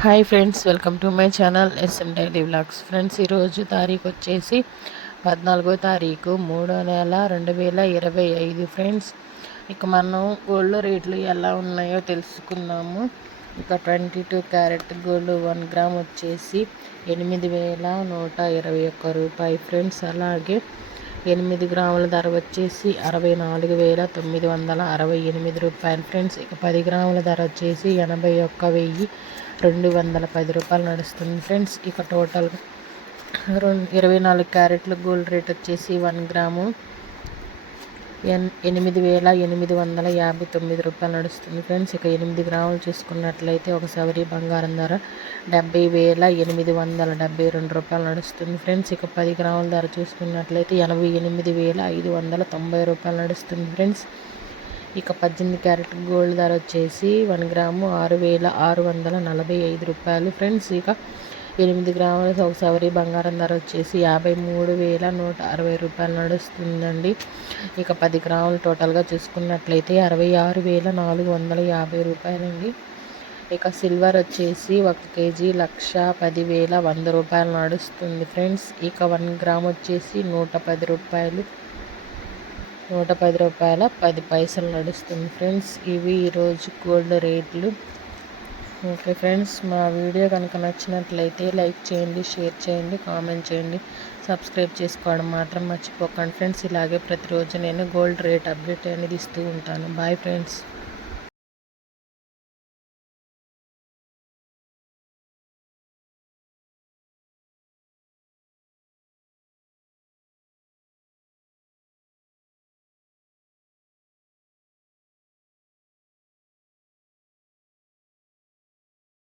Hi friends, welcome to my channel S M daily vlogs. Friends, ఈరోజు తారీఖు వచ్చేసి 14వ తారీఖు 3వ నెల 2025. ఫ్రెండ్స్, ఇక మనం గోల్డ్ రేట్లు ఎలా ఉన్నాయో తెలుసుకుందాము. ఇక 22 క్యారెట్ గోల్డ్ 1 గ్రామ్ వచ్చేసి 8,121 రూపాయి ఫ్రెండ్స్. అలాగే 8 గ్రాముల ధర వచ్చేసి 64,968 రూపాయలు ఫ్రెండ్స్. ఇక 10 గ్రాముల ధర వచ్చేసి 81,210 రూపాయలు నడుస్తుంది ఫ్రెండ్స్. ఇక టోటల్ 24 క్యారెట్ల గోల్డ్ రేట్ వచ్చేసి 1 గ్రాము 8,859 రూపాయలు నడుస్తుంది ఫ్రెండ్స్. ఇక 8 గ్రాములు చూసుకున్నట్లయితే ఒక సవరీ బంగారం ధర 70,872 రూపాయలు నడుస్తుంది ఫ్రెండ్స్. ఇక 10 గ్రాముల ధర చూసుకున్నట్లయితే 88,590 రూపాయలు నడుస్తుంది ఫ్రెండ్స్. ఇక 18 క్యారెట్ గోల్డ్ ధర వచ్చేసి 1 గ్రాము 6,645 రూపాయలు ఫ్రెండ్స్. ఇక 8 గ్రాముల ఒక సవరీ బంగారం ధర వచ్చేసి 53,160 రూపాయలు నడుస్తుందండి. ఇక 10 గ్రాములు టోటల్గా చూసుకున్నట్లయితే 66,450 రూపాయలండి. ఇక సిల్వర్ వచ్చేసి 1 కేజీ 1,10,100 రూపాయలు నడుస్తుంది ఫ్రెండ్స్. ఇక 1 గ్రామ్ వచ్చేసి 110 రూపాయల 10 పైసలు నడుస్తుంది ఫ్రెండ్స్. ఇవి ఈరోజు గోల్డ్ రేట్లు. ఓకే ఫ్రెండ్స్, మా వీడియో కనుక నచ్చినట్లయితే లైక్ చేయండి, షేర్ చేయండి, కామెంట్ చేయండి, సబ్స్క్రైబ్ చేసుకోవడం మాత్రం మర్చిపోకండి ఫ్రెండ్స్. ఇలాగే ప్రతిరోజు నేను గోల్డ్ రేట్ అప్డేట్ అనేది ఇస్తూ ఉంటాను. Bye friends.